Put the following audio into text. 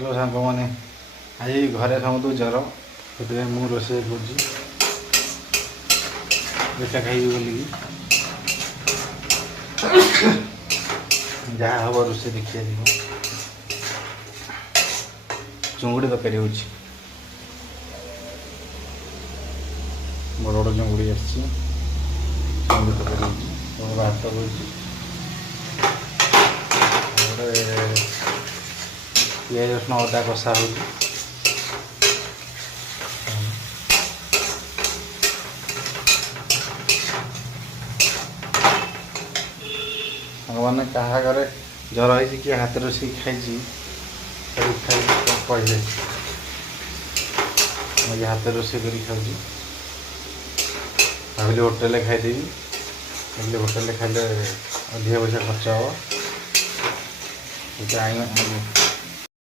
सांग मैंने आज घरे समझ जर से मुझे रोसे करा खाइबी बोल जहाँ हम रोसे देखिए चुंगुड़ी तरकारी हो बड़ बड़ चुंगुड़ी आसी चुंगुड़ी तरकारी भात हो पिज रसुण अदा कषा हो मैंने क्या घरे जर है कि हाथ रोसे खाई कहले मुझे हाथ रोसे कर खाऊँ भाविली होटेल खाईदेवी कहले होटेल खाइले अधिक पैसा खर्च हे